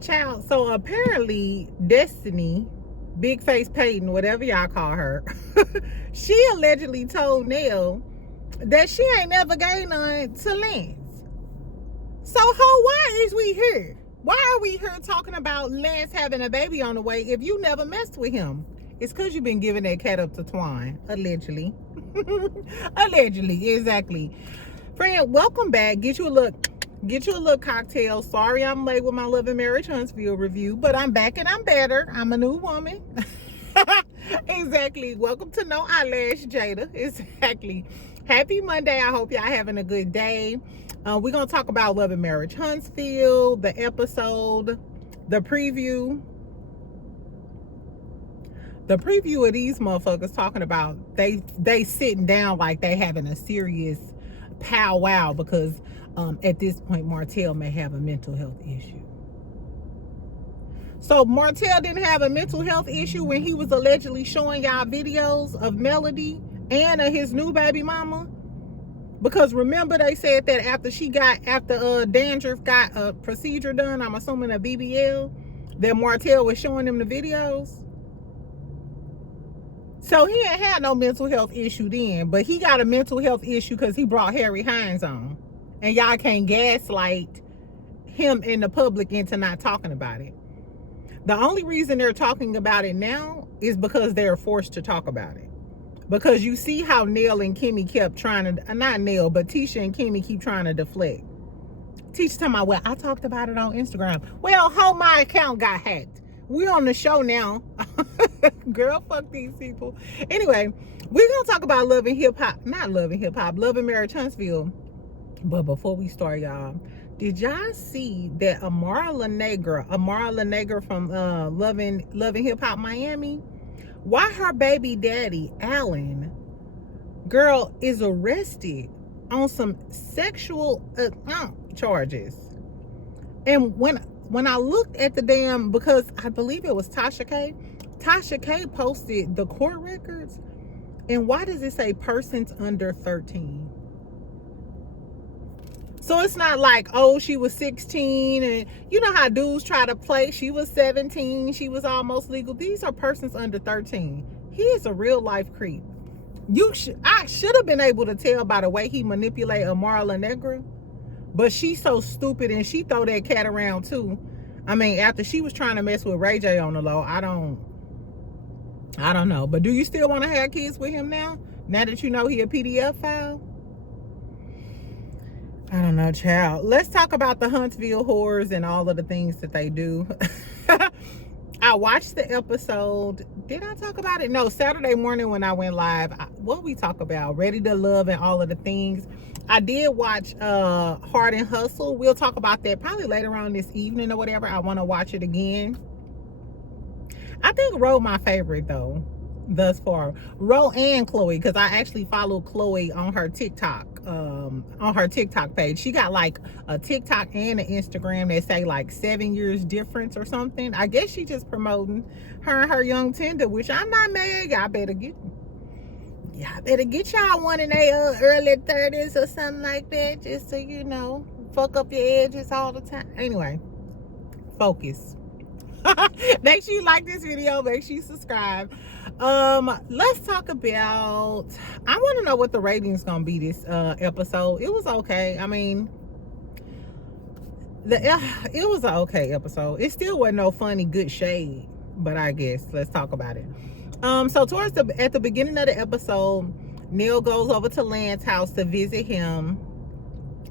Child, so apparently Destiny, Big Face Payton, whatever y'all call her, she allegedly told Nell that she ain't never gave none to Lance. So why is we here? Why are we here talking about Lance having a baby on the way if you never messed with him? It's because you've been giving that cat up to Twine, allegedly. Allegedly, exactly. Friend, welcome back. Get you a little cocktail. Sorry I'm late with my Love and Marriage Huntsville review, but I'm back and I'm better. I'm a new woman. Exactly. Welcome to No Eyelash Jada. Exactly. Happy Monday. I hope y'all having a good day. We're going to talk about Love and Marriage Huntsville, the episode, the preview. The preview of these motherfuckers talking about they sitting down like they having a serious powwow because at this point Martell may have a mental health issue. So Martell didn't have a mental health issue when he was allegedly showing y'all videos of Melody and of his new baby mama. Because remember they said that after Dandruff got a procedure done, I'm assuming a BBL, that Martell was showing them the videos. So he ain't had no mental health issue then, but he got a mental health issue because he brought Harry Hines on. And y'all can't gaslight him in the public into not talking about it. The only reason they're talking about it now is because they're forced to talk about it. Because you see how Neil and Kimmy kept trying to, not Neil, but Tisha and Kimmy keep trying to deflect. Tisha talking about, well, I talked about it on Instagram. Well, how my account got hacked. We on the show now. Girl, fuck these people. Anyway, we're going to talk about Love and Marriage Huntsville. But before we start, y'all, did y'all see that Amara La Negra from Love and Hip Hop Miami, why her baby daddy, Alan, girl, is arrested on some sexual charges. And when I looked at the damn, because I believe it was Tasha K posted the court records. And why does it say persons under 13? So it's not like, oh, she was 16 and you know how dudes try to play. She was 17. She was almost legal. These are persons under 13. He is a real life creep. I should have been able to tell by the way he manipulate Amara La Negra. But she's so stupid and she throw that cat around too. I mean, after she was trying to mess with Ray J on the low, I don't know. But do you still want to have kids with him now? Now that you know he a PDF file? I don't know, child. Let's talk about the Huntsville whores and all of the things that they do. I watched the episode. Did I talk about it? No, Saturday morning when I went live. What we talk about? Ready to Love and all of the things. I did watch Hard and Hustle. We'll talk about that probably later on this evening or whatever. I want to watch it again. I think Ro my favorite though, thus far. Ro and Chloe, because I actually follow Chloe on her TikTok. On her TikTok page. She got like a TikTok and an Instagram that say like 7 years difference or something. I guess she just promoting her and her young tender, which I'm not mad. Y'all better get y'all one in their early 30s or something like that, just so you know, fuck up your edges all the time. Anyway, focus. Make sure you like this video, make sure you subscribe. Let's talk about, I want to know what the rating's gonna be this episode. It was okay. I mean, it was an okay episode. It still wasn't no funny good shade, but I guess let's talk about it. So at the beginning of the episode, Neil goes over to Lance's house to visit him.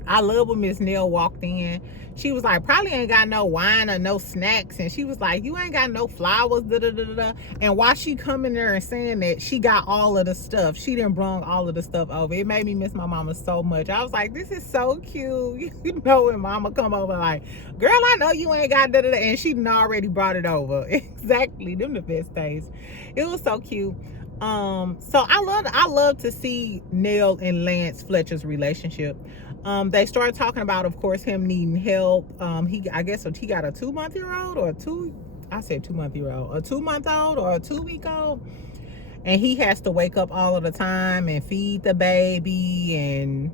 I love when Miss Neil walked in. She was like, probably ain't got no wine or no snacks. And she was like, you ain't got no flowers, da-da-da-da. And while she coming there and saying that, she got all of the stuff. She done brung all of the stuff over. It made me miss my mama so much. I was like, this is so cute. You know when mama come over like, girl, I know you ain't got da-da-da. And she done already brought it over. Exactly. Them the best days. It was so cute. So I love to see Neil and Lance Fletcher's relationship. They started talking about, of course, him needing help. I guess he got a 2-month-old or a 2-month-old or a 2-week-old. And he has to wake up all of the time and feed the baby and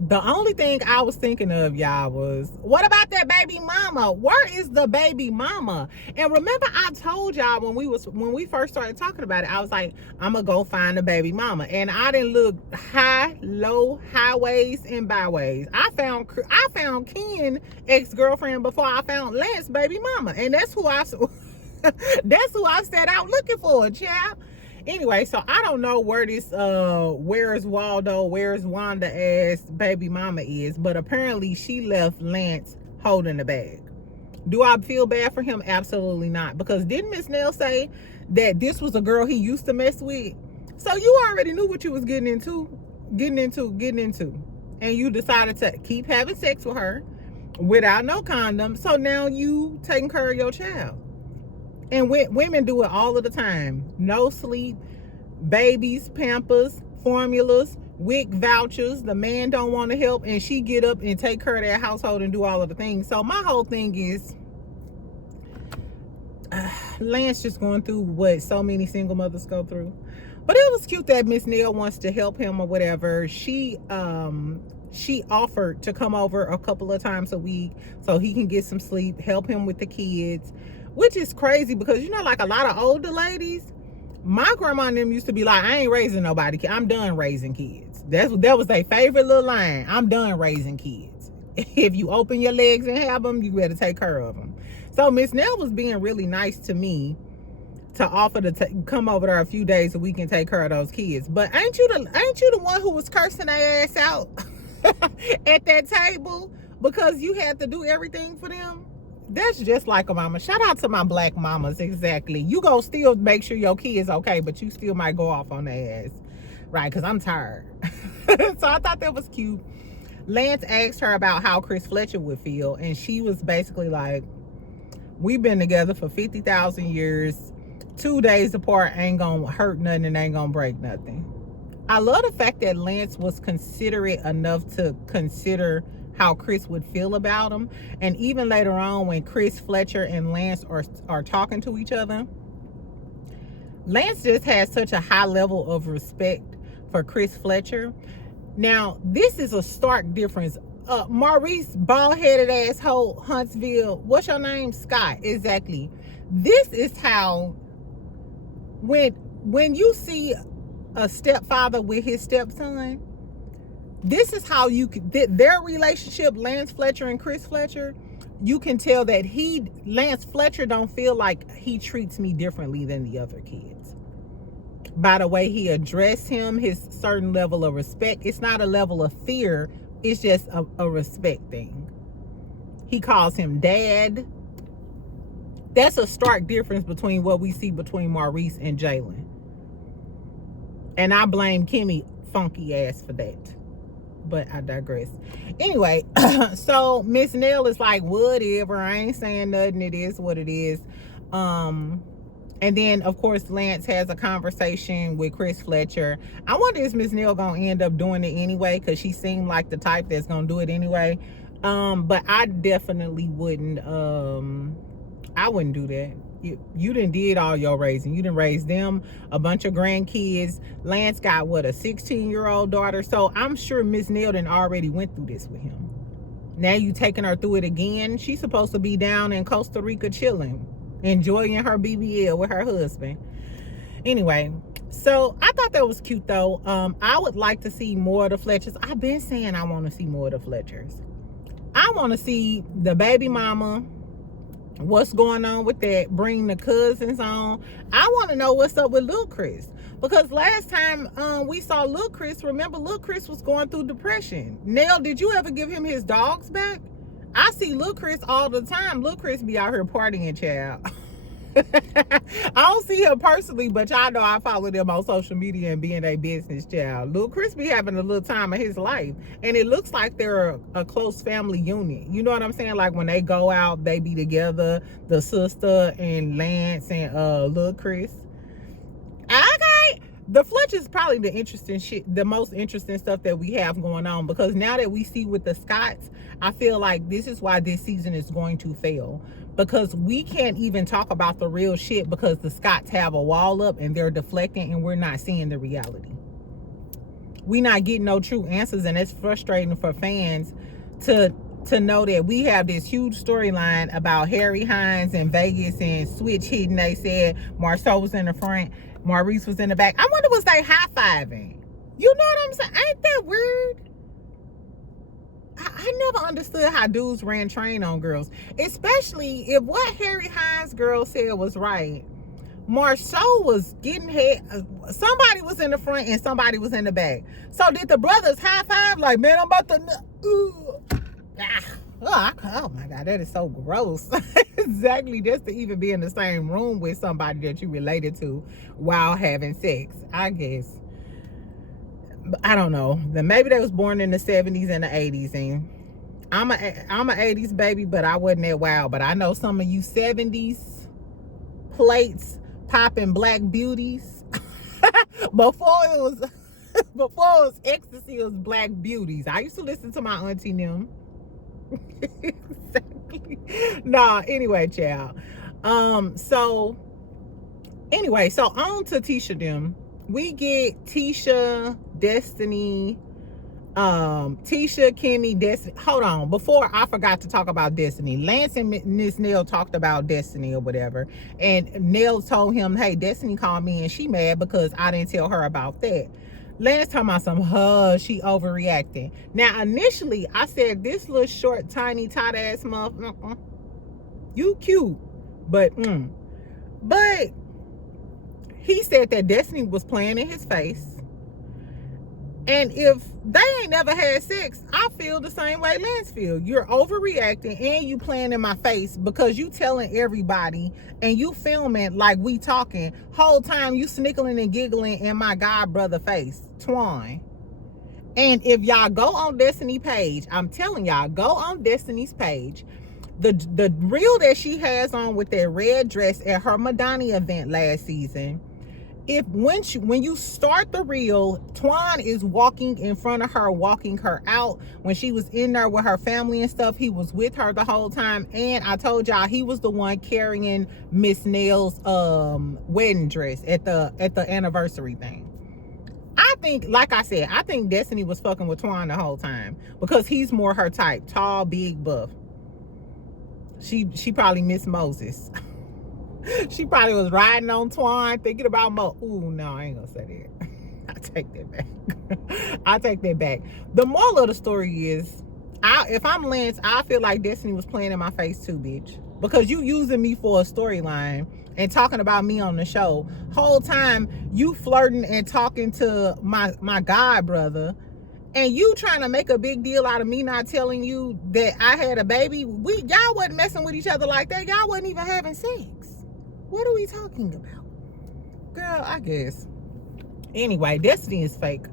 The only thing I was thinking of, y'all, was what about that baby mama? Where is the baby mama? And remember, I told y'all when we first started talking about it, I was like, I'm gonna go find the baby mama. And I didn't look high, low, highways, and byways. I found Ken ex-girlfriend before I found Lance baby mama, and that's who I set out looking for, child. Anyway, so I don't know where this where's Waldo, where's Wanda ass baby mama is, but apparently she left Lance holding the bag. Do I feel bad for him? Absolutely not. Because didn't Miss Nell say that this was a girl he used to mess with? So you already knew what you was getting into. And you decided to keep having sex with her without no condom. So now you taking care of your child. And women do it all of the time. No sleep, babies, Pampers, formulas, WIC vouchers. The man don't want to help, and she get up and take care of that household and do all of the things. So my whole thing is, Lance just going through what so many single mothers go through. But it was cute that Miss Neal wants to help him or whatever. She offered to come over a couple of times a week so he can get some sleep, help him with the kids. Which is crazy because, you know, like a lot of older ladies, my grandma and them used to be like, I ain't raising nobody. I'm done raising kids. That was their favorite little line. I'm done raising kids. If you open your legs and have them, you better take care of them. So Miss Nell was being really nice to me to offer to come over there a few days a week and take care of those kids. But ain't you the one who was cursing their ass out at that table because you had to do everything for them? That's just like a mama. Shout out to my black mamas. Exactly. You go still make sure your kid's okay, but you still might go off on their ass. Right, because I'm tired. So I thought that was cute. Lance asked her about how Chris Fletcher would feel, and she was basically like, we've been together for 50,000 years. 2 days apart ain't gonna hurt nothing and ain't gonna break nothing. I love the fact that Lance was considerate enough to consider how Chris would feel about him. And even later on when Chris, Fletcher, and Lance are talking to each other, Lance just has such a high level of respect for Chris Fletcher. Now, this is a stark difference. Maurice, bald-headed asshole, Huntsville, what's your name? Scott, exactly. This is how, when you see a stepfather with his stepson, this is how you could, their relationship, Lance Fletcher and Chris Fletcher, you can tell that Lance Fletcher don't feel like he treats me differently than the other kids. By the way he addressed him, his certain level of respect, it's not a level of fear, it's just a respect thing. He calls him dad. That's a stark difference between what we see between Maurice and Jalen. And I blame Kimmy funky ass for that. But I digress. Anyway, so Miss Nell is like, whatever, I ain't saying nothing, it is what it is. And then of course Lance has a conversation with Chris Fletcher. I wonder if Miss Nell gonna end up doing it anyway, because she seemed like the type that's gonna do it anyway. But I definitely wouldn't, I wouldn't do that. You done did all your raising. You done raised them, a bunch of grandkids. Lance got, what, a 16-year-old daughter? So I'm sure Miss Neal done already went through this with him. Now you taking her through it again? She's supposed to be down in Costa Rica chilling, enjoying her BBL with her husband. Anyway, so I thought that was cute, though. I would like to see more of the Fletchers. I've been saying I want to see more of the Fletchers. I want to see the baby mama, what's going on with that, bring the cousins on. I want to know what's up with Lil Chris, because last time we saw Lil Chris, remember Lil Chris was going through depression. Nell, did you ever give him his dogs back? I see Lil Chris all the time. Lil Chris be out here partying, child. I don't see him personally, but y'all know I follow them on social media and being a business, child. Lil Chris be having a little time of his life, and it looks like they're a close family unit. You know what I'm saying? Like when they go out, they be together, the sister and Lance and Lil Chris. Okay, the Fletcher's probably the most interesting stuff that we have going on, because now that we see with the Scotts, I feel like this is why this season is going to fail. Because we can't even talk about the real shit because the Scotts have a wall up and they're deflecting and we're not seeing the reality. we not getting no true answers, and it's frustrating for fans to know that we have this huge storyline about Harry Hines and Vegas and switch hitting. They said Marceau was in the front, Maurice was in the back. I wonder was they high-fiving? You know what I'm saying? Ain't that weird? I never understood how dudes ran train on girls, especially if what Harry Hines' girl said was right. Marceau was getting head. Somebody was in the front and somebody was in the back. So did the brothers high five? Like, man, I'm about to. Oh my God, that is so gross. Exactly, just to even be in the same room with somebody that you related to while having sex. I guess. I don't know. Then maybe they was born in the 70s and the 80s, and I'm a 80s baby, but I wasn't that wild. But I know some of you 70s plates popping black beauties. before it was ecstasy, it was black beauties. I used to listen to my auntie them. Exactly. Nah, anyway, child. So on to Tisha them. We get Tisha, Destiny, Tisha, Kimmy, Destiny. Hold on, before I forgot to talk about Destiny. Lance and Miss Nell talked about Destiny or whatever, and Nell told him, hey, Destiny called me and she mad because I didn't tell her about that. Lance talking about some, she overreacting. Now, initially, I said, this little short, tiny, tight ass motherfucker, you cute, but he said that Destiny was playing in his face. And if they ain't never had sex, I feel the same way Lance feel. You're overreacting and you playing in my face because you telling everybody and you filming like we talking. Whole time you snickling and giggling in my god brother face, Twine. And if y'all go on Destiny page, I'm telling y'all, go on Destiny's page. The reel that she has on with that red dress at her Madonna event last season, when you start the reel, Twine is walking in front of her, walking her out. When she was in there with her family and stuff, he was with her the whole time. And I told y'all he was the one carrying Miss Nell's wedding dress at the anniversary thing. I think, like I said, I think Destiny was fucking with Twine the whole time because he's more her type, tall, big, buff. She probably missed Moses. She probably was riding on Twine, thinking about Ooh, no, I ain't gonna say that. I take that back. I take that back. The moral of the story is, if I'm Lance, I feel like Destiny was playing in my face too, bitch. Because you using me for a storyline and talking about me on the show. Whole time you flirting and talking to my god brother, and you trying to make a big deal out of me not telling you that I had a baby. Y'all wasn't messing with each other like that. Y'all wasn't even having sex. What are we talking about? Girl, I guess. Anyway, Destiny is fake.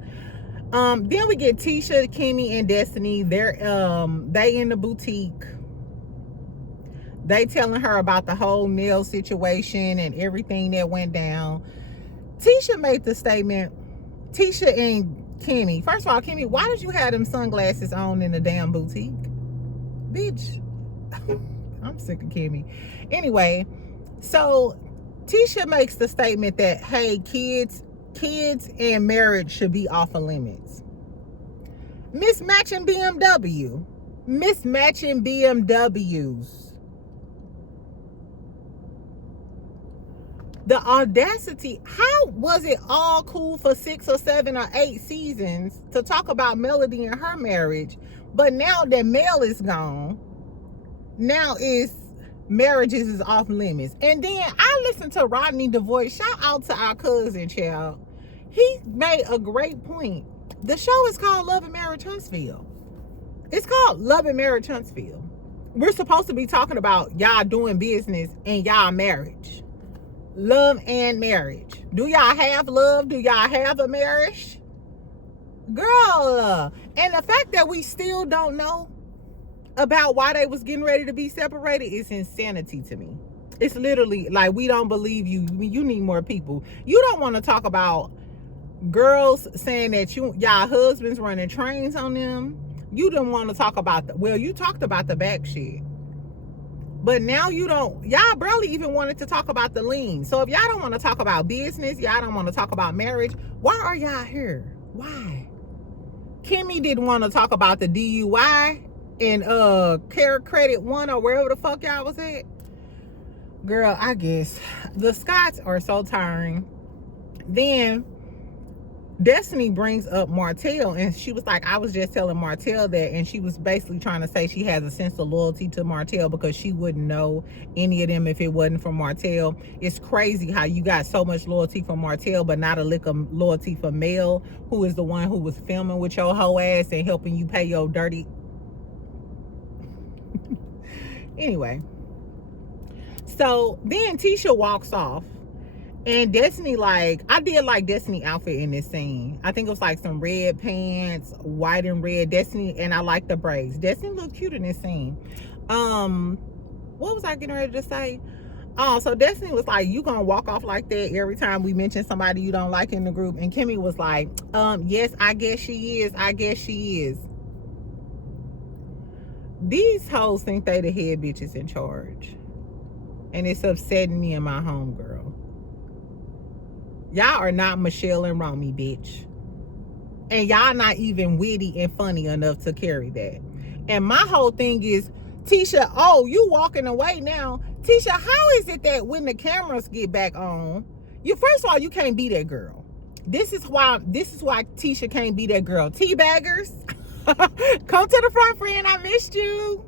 Then we get Tisha, Kimmy, and Destiny. They in the boutique. They telling her about the whole nail situation and everything that went down. Tisha made the statement, Tisha and Kimmy. First of all, Kimmy, why did you have them sunglasses on in the damn boutique? Bitch. I'm sick of Kimmy. Anyway, so Tisha makes the statement that, hey, kids and marriage should be off of limits. Mismatching BMWs. The audacity. How was it all cool for 6 or 7 or 8 seasons to talk about Melody and her marriage, but now that Mel is gone, now marriages is off limits? And then I listened to Rodney DeVoy. Shout out to our cousin, child. He made a great point. The show is called Love and Marriage Huntsville. It's called Love and Marriage Huntsville. We're supposed to be talking about y'all doing business and y'all marriage. Love and marriage. Do y'all have love? Do y'all have a marriage? Girl, and the fact that we still don't know about why they was getting ready to be separated is insanity to me. It's literally like, we don't believe you. You need more people. You don't want to talk about girls saying that y'all husbands running trains on them. You don't want to talk about you talked about the back shit. But now y'all barely even wanted to talk about the lean. So if y'all don't want to talk about business, y'all don't want to talk about marriage, why are y'all here? Why? Kimmy didn't want to talk about the DUI and Care Credit 1 or wherever the fuck y'all was at. Girl, I guess the Scotts are so tiring. Then Destiny brings up Martell, and she was like, I was just telling Martell that, and she was basically trying to say she has a sense of loyalty to Martell because she wouldn't know any of them if it wasn't for Martell. It's crazy how you got so much loyalty for Martell but not a lick of loyalty for Mel, who is the one who was filming with your whole ass and helping you pay your dirty. Anyway, so then Tisha walks off. And Destiny, like, I did like Destiny outfit in this scene. I think it was like some red pants, white and red. Destiny, and I like the braids. Destiny looked cute in this scene. What was I getting ready to say? Oh, so Destiny was like, you gonna walk off like that every time we mention somebody you don't like in the group? And Kimmy was like, yes, I guess she is. I guess she is. These hoes think they the head bitches in charge. And it's upsetting me and my homegirl. Y'all are not Michelle and Romy, bitch. And y'all not even witty and funny enough to carry that. And my whole thing is, Tisha, oh, you walking away now. Tisha, how is it that when the cameras get back on, first of all, you can't be that girl. This is why Tisha can't be that girl. Teabaggers, come to the front, friend. I missed you.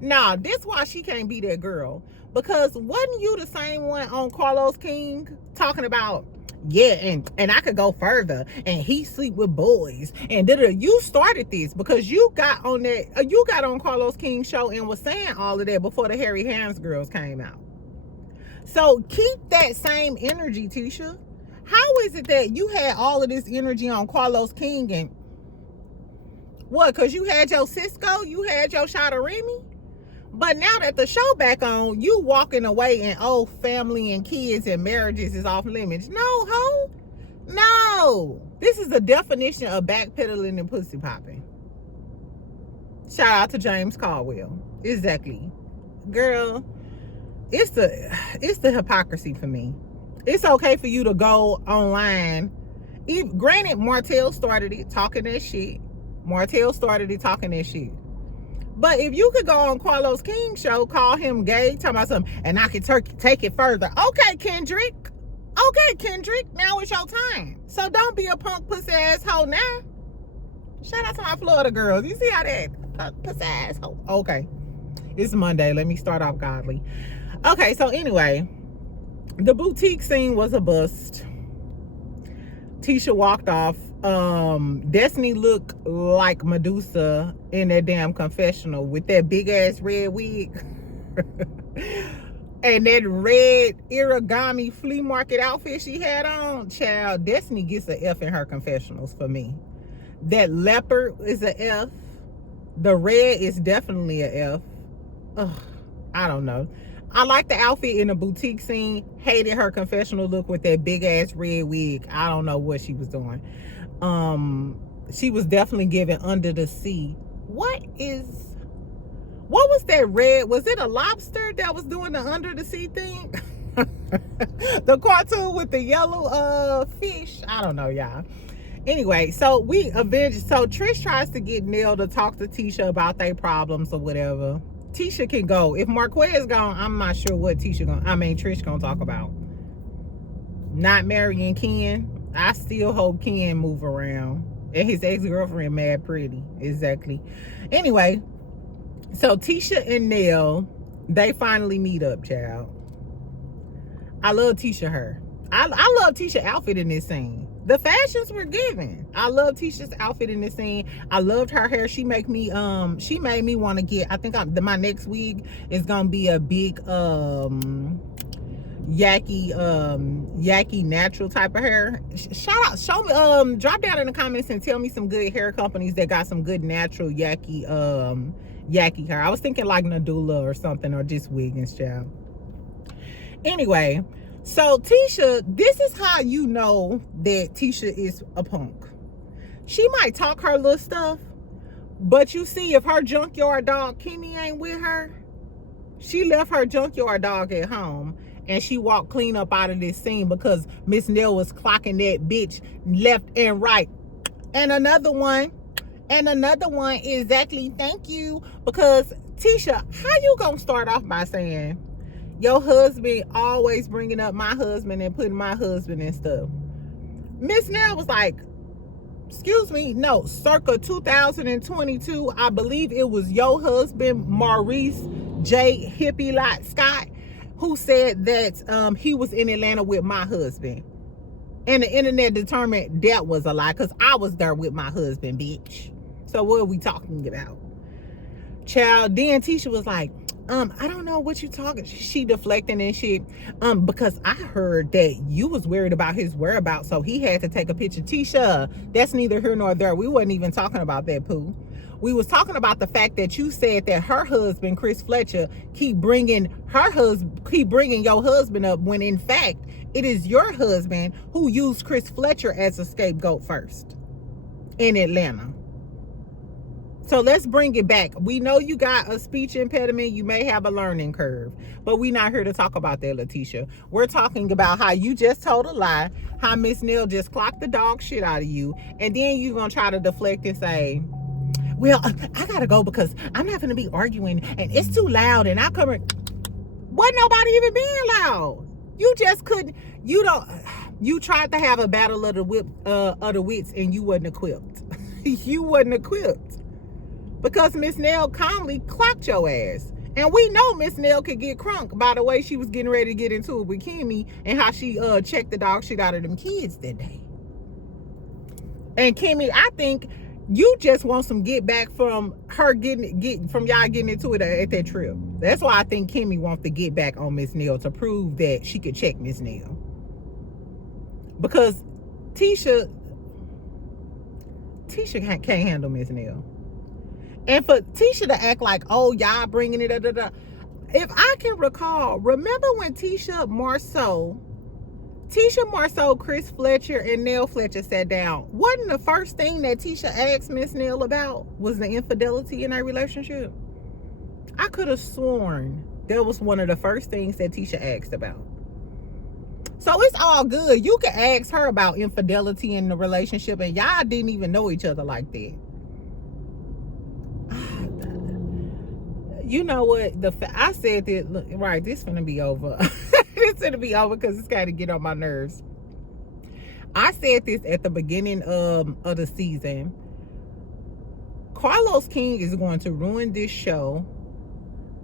Nah, this why she can't be that girl. Because wasn't you the same one on Carlos King talking about, yeah, and I could go further, and he sleep with boys, and you started this because you got on Carlos King's show and was saying all of that before the Harry Hams girls came out. So keep that same energy, Tisha. How is it that you had all of this energy on Carlos King and what? Because you had your Cisco, you had your shot of Remy. But now that the show back on, you walking away and family and kids and marriages is off limits. No, ho. No. This is the definition of backpedaling and pussy popping. Shout out to James Caldwell. Exactly. Girl, it's the hypocrisy for me. It's okay for you to go online. Granted, Martell started it talking that shit. But if you could go on Carlos King's show, call him gay, talk about something, and I could take it further. Okay, Kendrick, now it's your time. So don't be a punk pussy asshole now. Shout out to my Florida girls. You see how that pussy asshole. Okay, it's Monday. Let me start off godly. Okay, so anyway, the boutique scene was a bust. Tisha walked off. Destiny looked like Medusa in that damn confessional with that big ass red wig and that red origami flea market outfit she had on. Child, Destiny gets an F in her confessionals for me. That leopard is an F. The red is definitely an F. Ugh, I don't know. I like the outfit in the boutique scene. Hated her confessional look with that big ass red wig. I don't know what she was doing. She was definitely giving Under the Sea. What was that red? Was it a lobster that was doing the Under the Sea thing? The cartoon with the yellow fish. I don't know, y'all. Anyway, so Trish tries to get Nell to talk to Tisha about their problems or whatever. Tisha can go. If Marquez gone, I'm not sure what Trish gonna talk about. Not marrying Ken. I still hope Ken move around. And his ex-girlfriend mad pretty. Exactly. Anyway, so Tisha and Nell, they finally meet up, child. I love Tisha her. I love Tisha's outfit in this scene. The fashions were given. I love Tisha's outfit in this scene. I loved her hair. She made me want to get, I think my next wig is gonna be a big yaki natural type of hair. Shout out, show me, drop down in the comments and tell me some good hair companies that got some good natural yaki hair. I was thinking like Nadula or something, or just Wiggins, child. Anyway, so Tisha, this is how you know that Tisha is a punk. She might talk her little stuff, but you see, if her junkyard dog Kimmy ain't with her, she left her junkyard dog at home and she walked clean up out of this scene because Miss Nell was clocking that bitch left and right. And another one, exactly, thank you. Because Tisha, how you gonna start off by saying your husband always bringing up my husband and putting my husband and stuff? Miss Nell was like, excuse me, no, circa 2022, I believe it was your husband, Maurice J. Hippie Lot Scott, who said that he was in Atlanta with my husband. And the internet determined that was a lie, because I was there with my husband, bitch. So what are we talking about? Child, then Tisha was like, I don't know what you talking. She deflecting and shit. Because I heard that you was worried about his whereabouts, so he had to take a picture. Tisha, that's neither here nor there. We wasn't even talking about that, poo. We was talking about the fact that you said that her husband, Chris Fletcher, keep bringing your husband up, when in fact it is your husband who used Chris Fletcher as a scapegoat first in Atlanta. So let's bring it back. We know you got a speech impediment. You may have a learning curve, but we're not here to talk about that, Letitia. We're talking about how you just told a lie, how Miss Neal just clocked the dog shit out of you, and then you're going to try to deflect and say, well, I got to go because I'm not going to be arguing, and it's too loud, and I come in. Wasn't nobody even being loud. You just couldn't, you tried to have a battle of the wits, and you wasn't equipped. You wasn't equipped. Because Miss Nell calmly clocked your ass. And we know Miss Nell could get crunk by the way she was getting ready to get into it with Kimmy, and how she checked the dog shit out of them kids that day. And Kimmy, I think you just want some get back from her from y'all getting into it at that trip. That's why I think Kimmy wants to get back on Miss Nell, to prove that she could check Miss Nell. Because Tisha can't handle Miss Nell. And for Tisha to act like, oh, y'all bringing it, If I can recall, remember when Tisha Marceau, Chris Fletcher, and Nell Fletcher sat down, wasn't the first thing that Tisha asked Miss Nell about was the infidelity in their relationship? I could have sworn that was one of the first things that Tisha asked about. So it's all good. You can ask her about infidelity in the relationship, and y'all didn't even know each other like that. You know what? I said that, look, right, this finna be over. It's finna be over because it's got to get on my nerves. I said this at the beginning of the season. Carlos King is going to ruin this show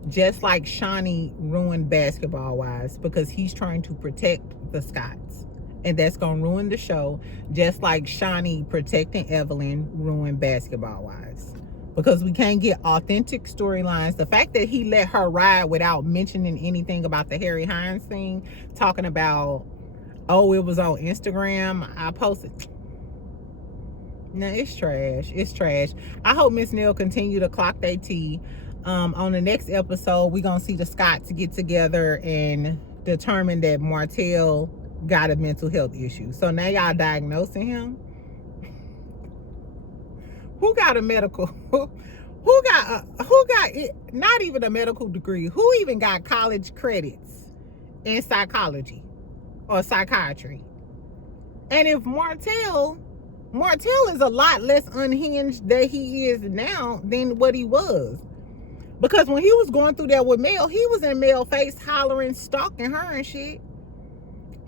just like Shani ruined Basketball Wives, because he's trying to protect the Scotts. And that's going to ruin the show just like Shani protecting Evelyn ruined Basketball Wives. Because we can't get authentic storylines. The fact that he let her ride without mentioning anything about the Harry Hines thing, talking about, oh, it was on Instagram, I posted. No, it's trash. It's trash. I hope Miss Neal continue to clock their tea. On the next episode, we're going to see the Scotts get together and determine that Martell got a mental health issue. So now y'all diagnosing him. Who got a medical? Who got not even a medical degree? Who even got college credits in psychology or psychiatry? And if Martell is a lot less unhinged that he is now than what he was. Because when he was going through that with Mel, he was in Mel's face hollering, stalking her and shit.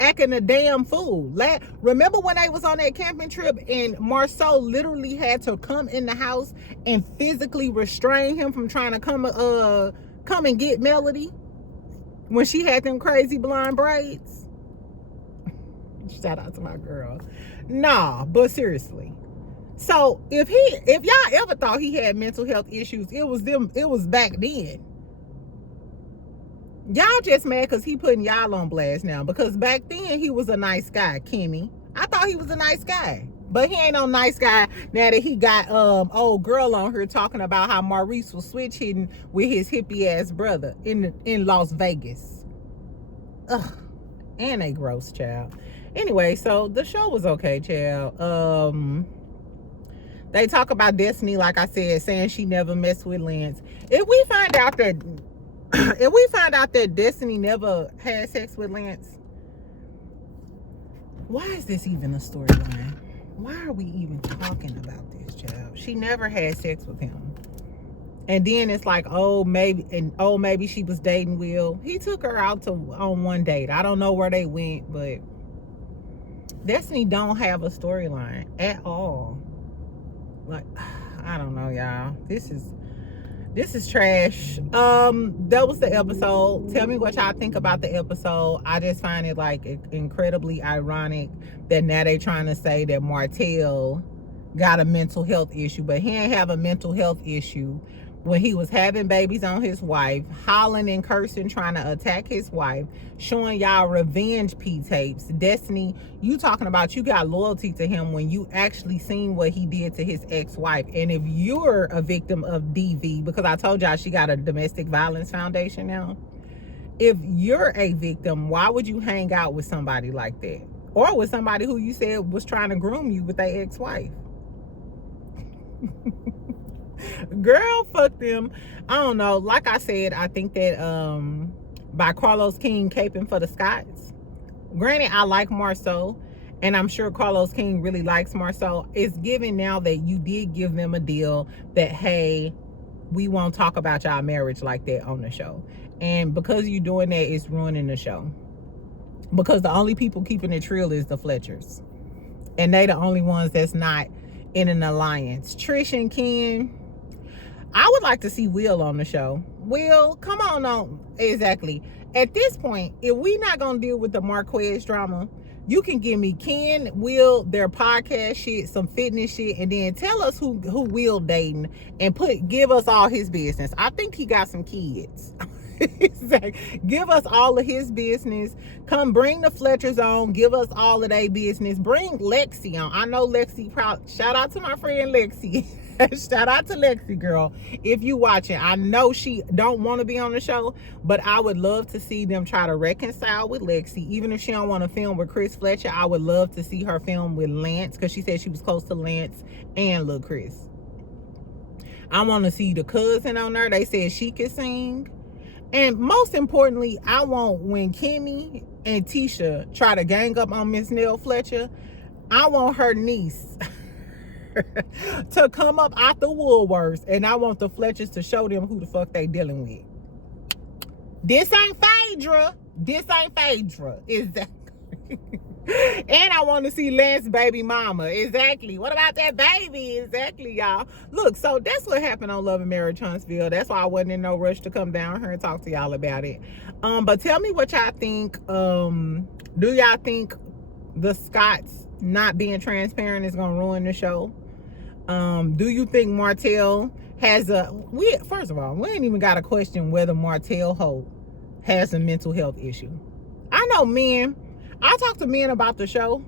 Acting a damn fool. Remember when they was on that camping trip and Marceau literally had to come in the house and physically restrain him from trying to come and get Melody when she had them crazy blonde braids? Shout out to my girl. Nah, but seriously. So if y'all ever thought he had mental health issues, it was back then. Y'all just mad because he putting y'all on blast now. Because back then, he was a nice guy, Kimmy. I thought he was a nice guy. But he ain't no nice guy now that he got old girl on here talking about how Maurice was switch hitting with his hippie-ass brother in Las Vegas. Ugh. And they gross, child. Anyway, so the show was okay, child. They talk about Destiny, like I said, saying she never messed with Lance. If we find out that Destiny never had sex with Lance, why is this even a storyline? why are we even talking about this, child? She never had sex with him. And then it's like, maybe she was dating Will. He took her out on one date. I don't know where they went, but Destiny don't have a storyline at all. Like, I don't know, y'all. This is trash. That was the episode. Tell me what y'all think about the episode. I just find it like incredibly ironic that now they trying to say that Martell got a mental health issue, but he ain't have a mental health issue when he was having babies on his wife, hollering and cursing, trying to attack his wife, showing y'all revenge P-tapes. Destiny, you talking about you got loyalty to him when you actually seen what he did to his ex-wife. And if you're a victim of DV, because I told y'all she got a domestic violence foundation now, if you're a victim, why would you hang out with somebody like that? Or with somebody who you said was trying to groom you with their ex-wife? Girl, fuck them. I don't know. Like I said, I think that by Carlos King caping for the Scots. Granted, I like Marceau, and I'm sure Carlos King really likes Marceau. It's given now that you did give them a deal that, hey, we won't talk about y'all marriage like that on the show. And because you're doing that, it's ruining the show. Because the only people keeping it real is the Fletchers. And they the only ones that's not in an alliance. Trish and Ken, I would like to see Will on the show. Will, come on. Exactly. At this point, if we not going to deal with the Marquez drama, you can give me Ken, Will, their podcast shit, some fitness shit, and then tell us who Will dating and give us all his business. I think he got some kids. Give us all of his business. Come bring the Fletchers on. Give us all of their business. Bring Lexi on. I know Lexi shout out to my friend Lexi. Shout out to Lexi, girl. If you watching, I know she don't want to be on the show, but I would love to see them try to reconcile with Lexi. Even if she don't want to film with Chris Fletcher, I would love to see her film with Lance, because she said she was close to Lance and Lil Chris. I want to see the cousin on there. They said she could sing. And most importantly, I want, when Kimmy and Tisha try to gang up on Miss Nell Fletcher, I want her niece to come up out the woodworks, and I want the Fletchers to show them who the fuck they dealing with. This ain't Phaedra. Exactly. And I want to see Lance's baby mama. Exactly. What about that baby? Exactly, y'all. Look, so that's what happened on Love and Marriage Huntsville. That's why I wasn't in no rush to come down here and talk to y'all about it. But tell me what y'all think. Do y'all think the Scots not being transparent is gonna ruin the show? Do you think Martell has first of all, we ain't even got a question whether Martell Holt has a mental health issue. I know men, I talk to men about the show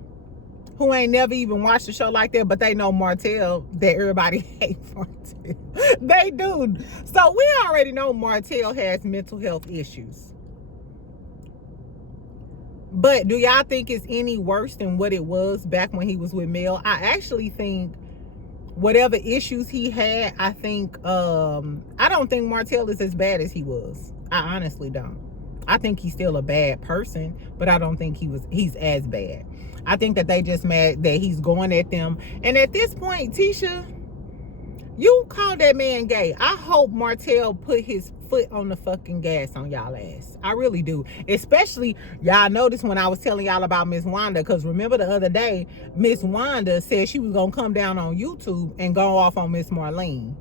who ain't never even watched the show like that, but they know Martell, that everybody hates Martell. They do. So we already know Martell has mental health issues. But do y'all think it's any worse than what it was back when he was with Mel? I actually think whatever issues he had, I don't think Martell is as bad as he was. I honestly don't. I think he's still a bad person, but I don't think he's as bad. I think that they just mad that he's going at them. And at this point, Tisha, you call that man gay. I hope Martell put his foot on the fucking gas on y'all ass. I really do. Especially, y'all noticed when I was telling y'all about Miss Wanda, because remember the other day, Miss Wanda said she was going to come down on YouTube and go off on Miss Marlene.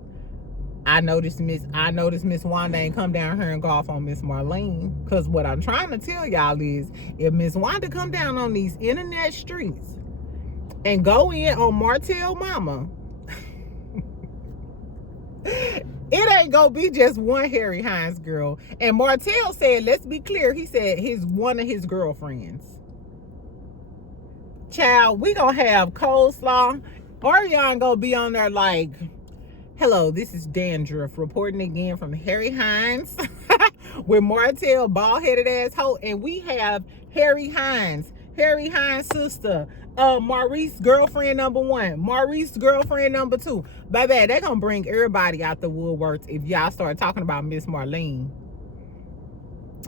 I noticed Miss Wanda ain't come down here and go off on Miss Marlene. Because what I'm trying to tell y'all is, if Miss Wanda come down on these internet streets and go in on Martell mama, it ain't gonna be just one Harry Hines girl. And Martell said, let's be clear, he said one of his girlfriends. Child, we gonna have coleslaw. Ariana gonna be on there like, hello, this is Dandruff reporting again from Harry Hines with Martell, bald-headed asshole. And we have Harry Hines' sister, Maurice girlfriend number 1, Maurice girlfriend number 2. Baby, they're gonna bring everybody out the woodworks if y'all start talking about Miss Marlene.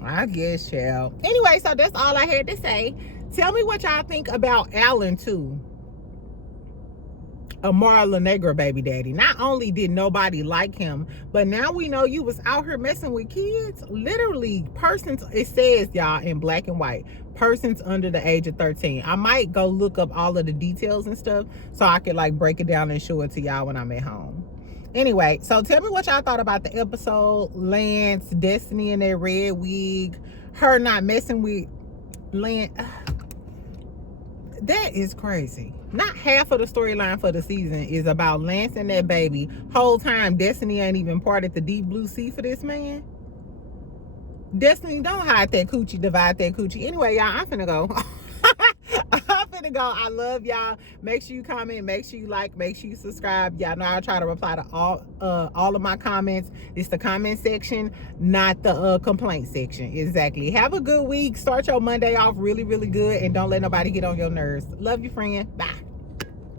I guess, child. Anyway, so that's all I had to say. Tell me what y'all think about Alan too. a Marla Negra baby daddy. Not only did nobody like him, but now we know you was out here messing with kids. Literally, persons, it says, y'all, in black and white, persons under the age of 13. I might go look up all of the details and stuff so I could like break it down and show it to y'all when I'm at home. Anyway, so tell me what y'all thought about the episode. Lance, Destiny in that red wig, her not messing with Lance. That is crazy. Not half of the storyline for the season is about Lance and that baby. Whole time Destiny ain't even parted the deep blue sea for this man. Destiny, don't hide that coochie, divide that coochie. Anyway, y'all, I'm finna go. I'm finna go. I love y'all. Make sure you comment, make sure you like, make sure you subscribe. Y'all know I try to reply to all of my comments. It's the comment section, not the complaint section. Exactly. Have a good week. Start your Monday off really, really good, and don't let nobody get on your nerves. Love you, friend. Bye.